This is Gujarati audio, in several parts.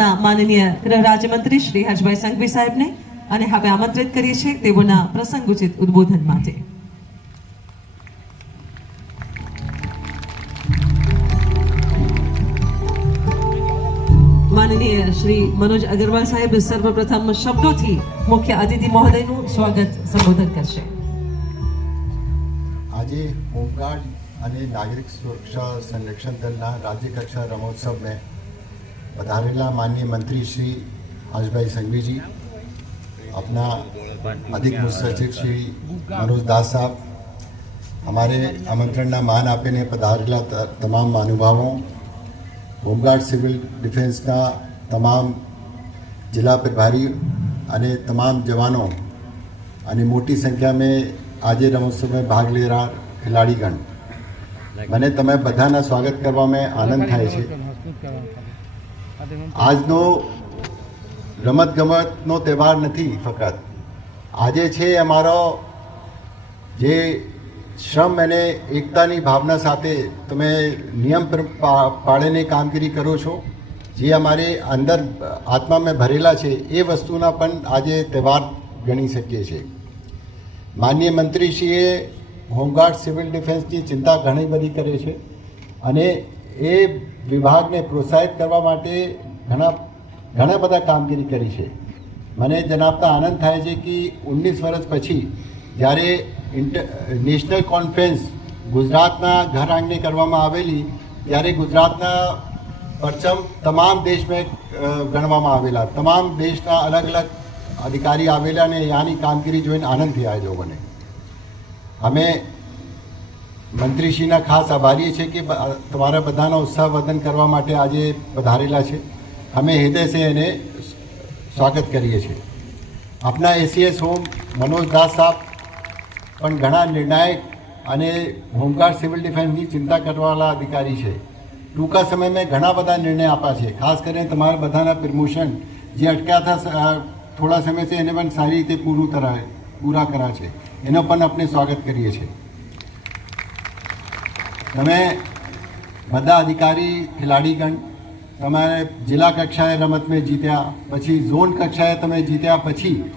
આપણા માનનીય રાજ્યમંત્રી શ્રી હર્ષભાઈ સંઘવી સાહેબને અને હવે આમંત્રિત કરીએ છીએ તેઓના પ્રસંગોચિત ઉદબોધન માટે. માનનીય શ્રી મનોજ અગરવાલ સાહેબ સર્વપ્રથમ શબ્દોથી મુખ્ય અતિથિ મહોદયનું સ્વાગત સંબોધન કરશે. આજે હોમગાર્ડ અને નાગરિક સુરક્ષા સંરક્ષણ દળના રાજ્ય કક્ષા રમોત્સવ પધારેલા માનનીય મંત્રી શ્રી હંસભાઈ સંઘવીજી, આપના અધિક મુખ્ય સચિવ શ્રી મનોજ દાસ સાહેબ, અમારે આમંત્રણના માન આપીને પધારેલા તમામ મહાનુભાવો, હોમગાર્ડ સિવિલ ડિફેન્સના તમામ જિલ્લા પ્રભારી અને તમામ જવાનો અને મોટી સંખ્યામાં આજે રમોત્સવમાં ભાગ લેનાર ખેલાડીગણ. મને તમે બધાના સ્વાગત કરવામાં આનંદ થાય છે. આજનો રમતગમતનો તહેવાર નથી ફક્ત. આજે છે અમારો જે શ્રમ અને એકતાની ભાવના સાથે તમે નિયમ પાળીને કામગીરી કરો છો, જે અમારે અંદર આત્મામાં ભરેલા છે, એ વસ્તુના પણ આજે તહેવાર ગણી શકીએ છીએ. માનનીય મંત્રીશ્રીએ હોમગાર્ડ સિવિલ ડિફેન્સની ચિંતા ઘણી બધી કરે છે અને એ વિભાગને પ્રોત્સાહિત કરવા માટે ઘણા ઘણા બધા કામગીરી કરી છે. મને જણાવતા આનંદ થાય છે કે ઓગણીસ વર્ષ પછી જ્યારે ઇન્ટર, નેશનલ કોન્ફરન્સ ગુજરાતના ઘર આંગણે કરવામાં આવેલી, ત્યારે ગુજરાતના પરચમ તમામ દેશમાં ગણવામાં આવેલા. તમામ દેશના અલગ અલગ અધિકારી આવેલા અને ત્યાંની કામગીરી જોઈને આનંદ થયા જો મને. અમે મંત્રીશ્રીના ખાસ આભારી છે કે તમારા બધાનો ઉત્સાહવર્ધન કરવા માટે આજે વધારેલા છે. અમે હૃદયથી એને સ્વાગત કરીએ છીએ. આપના એસીએસ હોમ મનોજ દાસ સાહેબ પણ ઘણા નિર્ણાયક અને હોમગાર્ડ સિવિલ ડિફેન્સની ચિંતા કરવાવાળા અધિકારી છે. ટૂંકા સમયમાં ઘણા બધા નિર્ણય આપ્યા છે. ખાસ કરીને તમારા બધાના પ્રમોશન જે અટક્યા હતા થોડા સમયથી એને પણ સારી રીતે પૂરું કરાય પૂરા કર્યા છે. એનો પણ આપણે સ્વાગત કરીએ છીએ. તમે બધા અધિકારી, ખેલાડીગણ, તમારે જિલ્લા કક્ષાએ રમતમાં જીત્યા, પછી ઝોન કક્ષાએ તમે જીત્યા, પછી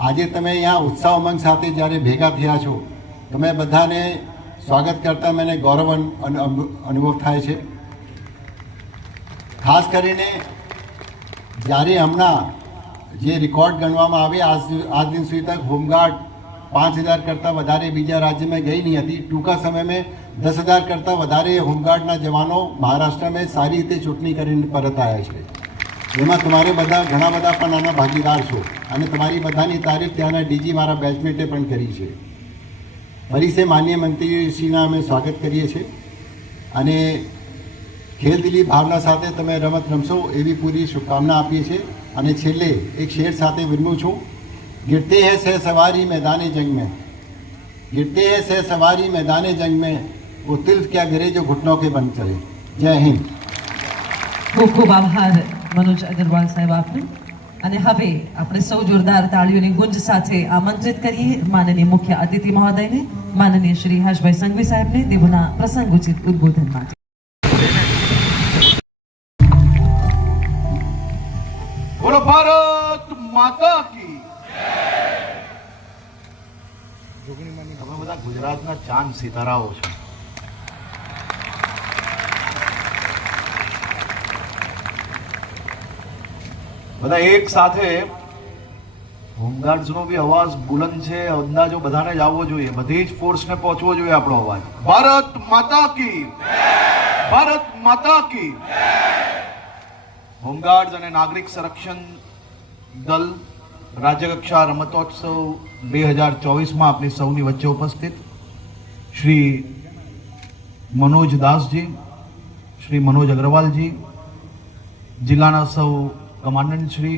આજે તમે અહીંયા ઉત્સાહ ઉમંગ સાથે જ્યારે ભેગા થયા છો, તમે બધાને સ્વાગત કરતા મને ગૌરવ અન- અન- અનુભવ થાય છે. ખાસ કરીને જ્યારે હમણાં જે રેકોર્ડ ગણવામાં આવે, આજ આજ દિન સુધી તક હોમગાર્ડ પાંચ હજાર કરતાં વધારે બીજા રાજ્યમાં ગઈ નહીં હતી. ટૂંકા સમયમાં દસ હજાર કરતાં વધારે હોમગાર્ડના જવાનો મહારાષ્ટ્રમાં સારી રીતે ચૂંટણી કરીને પરત આવ્યા છે એમાં તમારે બધા ઘણા બધા પણ આના ભાગીદાર છો અને તમારી બધાની તારીફ ત્યાંના ડીજી મારા બેચમેટે પણ કરી છે ફરી છે માન્ય મંત્રીશ્રીના અમે સ્વાગત કરીએ છીએ અને ખેલદિલી ભાવના સાથે તમે રમત રમશો એવી પૂરી શુભકામના આપીએ છીએ અને છેલ્લે એક શેર સાથે વિરમું છું गिरते हैं सह सवारी मैदान जंग में गिरते हैं सह सवारी मैदान जंग में वो तिल क्या गिरे जो घुटनों के बन चले जय हिंद ખૂબ ખૂબ આભાર મનોજ અગરવાલ સાહેબ આપનો અને હવે આપણે સૌ જોરદાર તાળીઓની ગુંજ સાથે આમંત્રિત કરીએ માનનીય મુખ્ય અતિથિ મહોદયને માનનીય શ્રી હર્ષભાઈ સંઘવી સાહેબને તેઓના પ્રસંગોચિત ઉદ્બોધન માટે બોલો ભારત માતા કી તમે બધા ગુજરાતના ચાંદ સિતારાઓ છો બધા એક સાથે હોમગાર્ડ્સનો બી અવાજ બુલંદ છે, અંદાજો બધાને જ આવવો જોઈએ. બધી જ ફોર્સને પહોંચવો જોઈએ આપણો અવાજ. ભારત માતા કી ભારત માતા કી હોમગાર્ડ્સ અને નાગરિક સંરક્ષણ દલ રાજ્યકક્ષા રમતોત્સવ બે હજાર ચોવીસમાં આપણી સૌની વચ્ચે ઉપસ્થિત શ્રી મનોજ દાસજી, શ્રી મનોજ અગ્રવાલજી, જિલ્લાના સૌ કમાન્ડન્ટ શ્રી,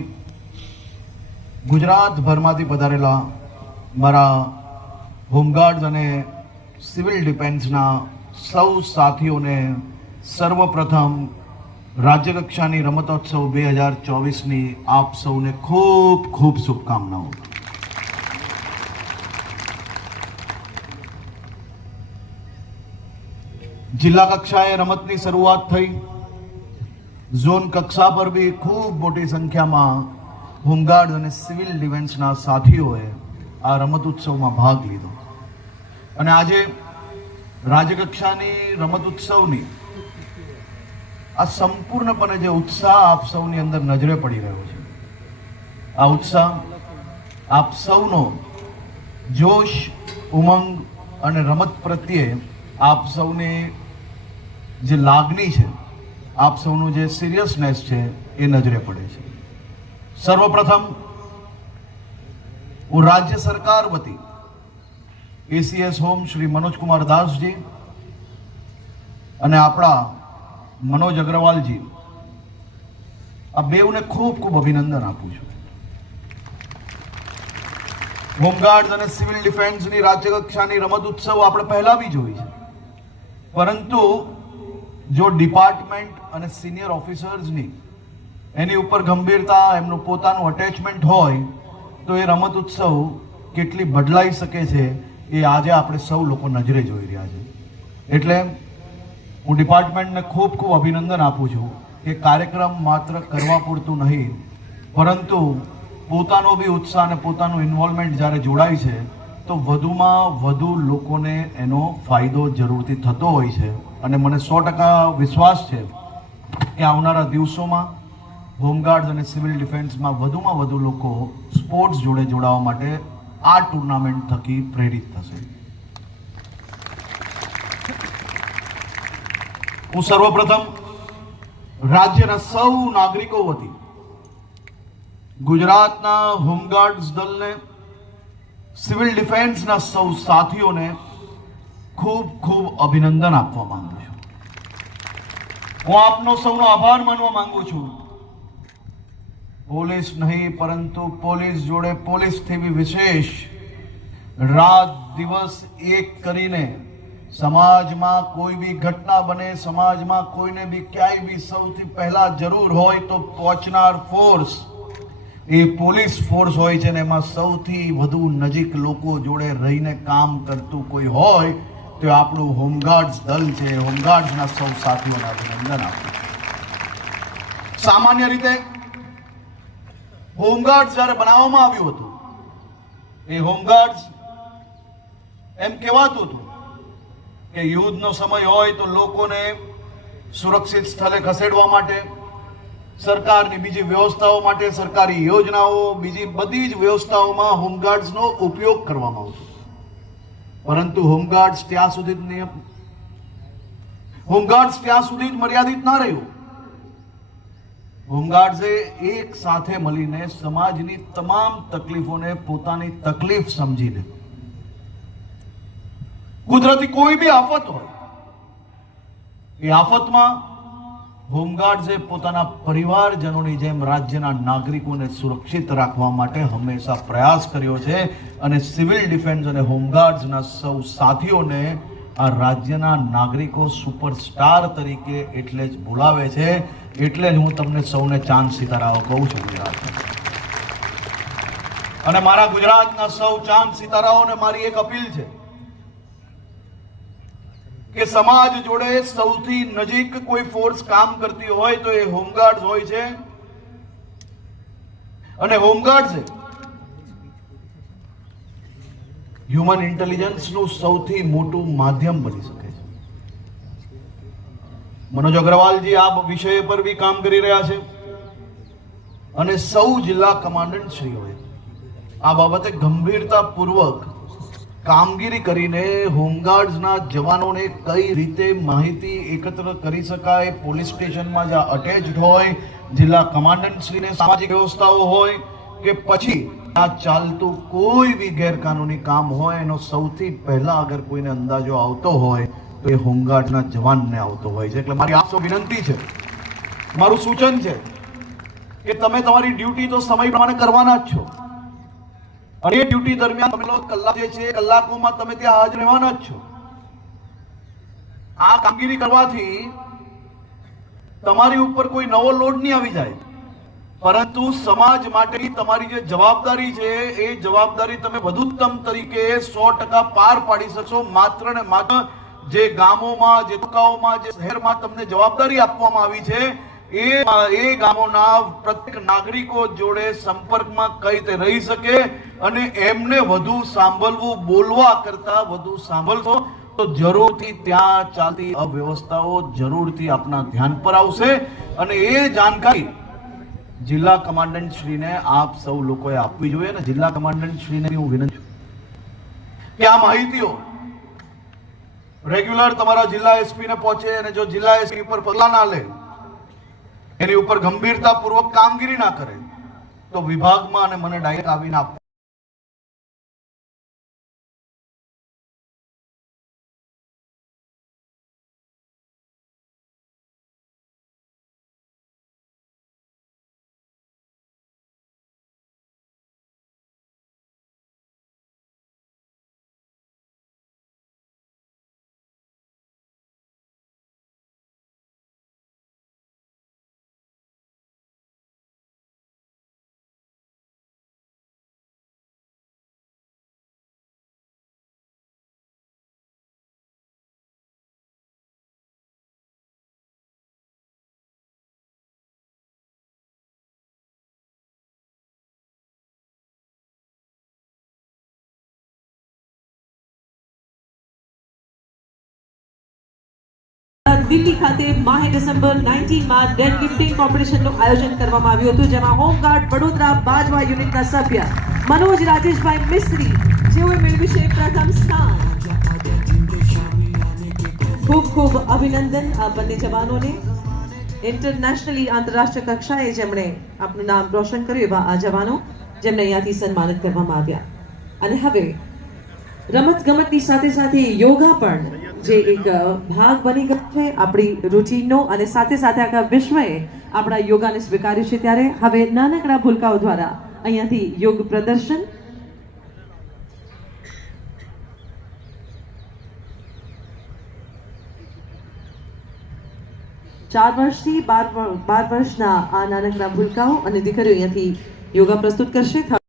ગુજરાતભરમાંથી પધારેલા મારા હોમગાર્ડ્સ અને સિવિલ ડિફેન્સના સૌ સાથીઓને સર્વપ્રથમ રાજ્યકક્ષાની રમતોત્સવ બે હજાર ચોવીસની આપ સૌને ખૂબ ખૂબ શુભકામનાઓ. જિલ્લા કક્ષાએ રમતની શરૂઆત થઈ. ઝોન કક્ષા પર બી ખૂબ મોટી સંખ્યામાં હોમગાર્ડ અને સિવિલ ડિફેન્સના સાથીઓએ આ રમત ઉત્સવમાં ભાગ લીધો. અને આજે રાજ્યકક્ષાની રમત ઉત્સવની આ સંપૂર્ણપણે જે ઉત્સાહ આપ સૌની અંદર નજરે પડી રહ્યો છે. આ ઉત્સાહ આપ સૌનો જોશ, ઉમંગ અને રમત પ્રત્યે આપ સૌની જે લાગણી છે આપ સૌનું જે સિરિયસનેસ છે એ નજરે પડે છે. સર્વપ્રથમ, હું રાજ્ય સરકાર વતી એસીએસ હોમ શ્રી મનોજકુમાર દાસજી અને આપણા મનોજ અગ્રવાલજી, આ બેઉને ખૂબ ખૂબ અભિનંદન આપું છું. હોમગાર્ડ અને સિવિલ ડિફેન્સની રાજ્ય કક્ષાની રમત ઉત્સવ આપણે પહેલા બી જોઈ છે. પરંતુ જો ડિપાર્ટમેન્ટ અને સિનિયર ઓફિસર્સની એની ઉપર ગંભીરતા, એમનું પોતાનું અટેચમેન્ટ હોય, તો એ રમત ઉત્સવ કેટલી બદલાઈ શકે છે એ આજે આપણે સૌ લોકો નજરે જોઈ રહ્યા છે. એટલે હું ડિપાર્ટમેન્ટને ખૂબ ખૂબ અભિનંદન આપું છું કે કાર્યક્રમ માત્ર કરવા પૂરતું નહીં, પરંતુ પોતાનો બી ઉત્સાહ અને પોતાનું ઇન્વોલ્વમેન્ટ જ્યારે જોડાય છે, તો વધુમાં વધુ લોકોને એનો ફાયદો જરૂરથી થતો હોય છે. અને મને સો ટકા વિશ્વાસ છે કે આવનારા દિવસોમાં હોમગાર્ડ અને સિવિલ ડિફેન્સમાં વધુમાં વધુ લોકો સ્પોર્ટ્સ જોડે જોડાવા માટે આ ટુર્નામેન્ટ થકી પ્રેરિત થશે. હું સર્વપ્રથમ રાજ્યના સૌ નાગરિકો વતી ગુજરાતના હોમગાર્ડ્સ દળને સિવિલ ડિફેન્સના સૌ સાથીઓને ખૂબ ખૂબ અભિનંદન આપવા માંગુ છું. હું આપનો સૌનો આભાર માનવા માંગુ છું. પોલીસ નહીં, પરંતુ પોલીસ જોડે પોલીસથી બી વિશેષ રાત દિવસ એક કરીને સમાજમાં કોઈ બી ઘટના બને, સમાજમાં કોઈને બી ક્યાંય બી સૌથી પહેલા જરૂર હોય તો પહોંચનાર ફોર્સ એ પોલીસ ફોર્સ હોય છે ને એમાં સૌથી વધુ નજીક લોકો જોડે રહીને કામ કરતું કોઈ હોય તો આપણું હોમગાર્ડ્સ દલ છે હોમગાર્ડ્સના સૌ સાથીઓને અભિનંદન આપું સામાન્ય રીતે હોમગાર્ડ્સ જ્યારે બનાવવામાં આવ્યું હતું, એ હોમગાર્ડ્સ એમ કહેવાતું હતું કે યુદ્ધનો સમય હોય તો લોકોને સુરક્ષિત સ્થળે ખસેડવા માટે, સરકારની બીજી વ્યવસ્થાઓ માટે, સરકારી યોજનાઓ, બીજી બધી જ વ્યવસ્થાઓમાં હોમગાર્ડ્સનો ઉપયોગ કરવામાં આવતો પરંતુ હોમગાર્ડ્સ ત્યાં સુધી નિયમ હોમગાર્ડ્સ ત્યાં સુધી મર્યાદિત ના રહ્યું. હોમગાર્ડ્સે એક સાથે મળીને સમાજની તમામ તકલીફોને પોતાની તકલીફ સમજીને કુદરતી કોઈ બી આફત હોય, એ આફતમાં હોમગાર્ડ્સે પોતાના પરિવારજનોની જેમ રાજ્યના નાગરિકોને સુરક્ષિત રાખવા માટે હંમેશા પ્રયાસ કર્યો છે અને સિવિલ ડિફેન્સ અને હોમગાર્ડ્સના સૌ સાથીઓને આ રાજ્યના નાગરિકો સુપરસ્ટાર તરીકે એટલે જ બોલાવે છે. એટલે જ હું તમને સૌને ચાંદ સિતારાઓ કહું છું ગુજરાત અને મારા ગુજરાતના સૌ ચાંદ સિતારાઓને મારી એક અપીલ છે. કે સમાજ જોડે સૌથી નજીક કોઈ ફોર્સ કામ કરતી હોય તો એ હોમગાર્ડ હોય છે. અને હોમગાર્ડ છે હ્યુમન ઇન્ટેલિજન્સનું સૌથી મોટું માધ્યમ બની શકે છે. મનોજ અગ્રવાલજી આ વિષય પર બી કામ કરી રહ્યા છે. અને સૌ જિલ્લા કમાન્ડન્ટ શ્રીઓએ આ બાબતે ગંભીરતાપૂર્વક કામગીરી કરીને હોમગાર્ડ્સના જવાનોને કઈ રીતે માહિતી એકત્ર કરી શકાય? પોલીસ સ્ટેશનમાં જ્યાં અટેચ્ડ હોય, જિલ્લા કમાન્ડન્ટશ્રીને સામાજિક વ્યવસ્થાઓ હોય કે પછી આ ચાલતું કોઈ બી ગેરકાનૂની કામ હોય, એનો સૌથી પહેલા અગર કોઈને અંદાજો આવતો હોય, તો એ હોમગાર્ડના જવાનને આવતો હોય છે. એટલે મારી આપસો વિનંતી છે, મારું સૂચન છે કે તમે તમારી ડ્યુટી તો સમય પ્રમાણે કરવાના જ છો. અને એ ડ્યુટી દરમિયાન તમે લોકો કલાક જે છે કલાકોમાં તમે ત્યાં હાજર રહેવાના જ છો. આ કામગીરી કરવાથી તમારી ઉપર કોઈ નવો લોડ નહીં આવી જાય. પરંતુ સમાજ માટેની તમારી જે જવાબદારી છે, એ જવાબદારી તમે વધુ ઉત્તમ તરીકે સો ટકા પાર પાડી શકશો. માત્ર ને માત્ર જે ગામોમાં, જે તુકાઓમાં જે શહેરમાં તમને જવાબદારી આપવામાં આવી છે એ એ ગામોના પ્રત્યેક નાગરિકો જોડે સંપર્કમાં કઈ રીતે રહી શકે અને એમને વધુ સાંભળવું, બોલવા કરતા વધુ સાંભળશો, તો જરૂરથી ત્યાં ચાલતી અવ્યવસ્થાઓ જરૂરથી આપના ધ્યાન પર આવશે. અને એ જાણકારી જિલ્લા કમાન્ડન્ટ શ્રીને આપ સૌ લોકોએ આપવી જોઈએ અને જિલ્લા કમાન્ડન્ટ શ્રીને હું વિનંતી કે આ માહિતીઓ રેગ્યુલર તમારા જિલ્લા એસપી ને પહોંચે અને જો જિલ્લા એસપી પર પગલા ના લે એની ઉપર ગંભીરતાપૂર્વક કામગીરી ના કરે તો વિભાગમાં અને મને ડાયરેક્ટ આવીને આપ. દિલ્હી ખાતે માહે ડિસેમ્બર 19 માં ડેડ ગિફ્ટિંગ કોમ્પિટિશનનું આયોજન કરવામાં આવ્યું હતું, જેમાં હોમગાર્ડ વડોદરા બાજવા યુનિટના સભ્ય મનોજ રાજેશભાઈ મિસ્ત્રી, જેઓએ મેળવ્યું છે પ્રથમ સ્થાન. ખૂબ ખૂબ અભિનંદન આ બંને જવાનોને. ઇન્ટરનેશનલી આંતરરાષ્ટ્રીય કક્ષાએ જેમણે આપનું નામ રોશન કર્યું એવા આ જવાનો જેમને અહીંયાથી સન્માનિત કરવામાં આવ્યા. અને હવે રમત ગમતની સાથે સાથે યોગા પણ જે એક ભાગ બની ગયો છે આપણી રૂટીનનો અને સાથે સાથે આખા વિશ્વએ આપણા યોગાને સ્વીકાર્યું છે ત્યારે. હવે નાનકડા ભૂલકાઓ દ્વારા અહીંયાથી યોગ પ્રદર્શન. ચાર વર્ષથી બાર બાર વર્ષના આ નાનકડા ભૂલકાઓ અને દીકરીઓ અહીંયાથી યોગા પ્રસ્તુત કરશે.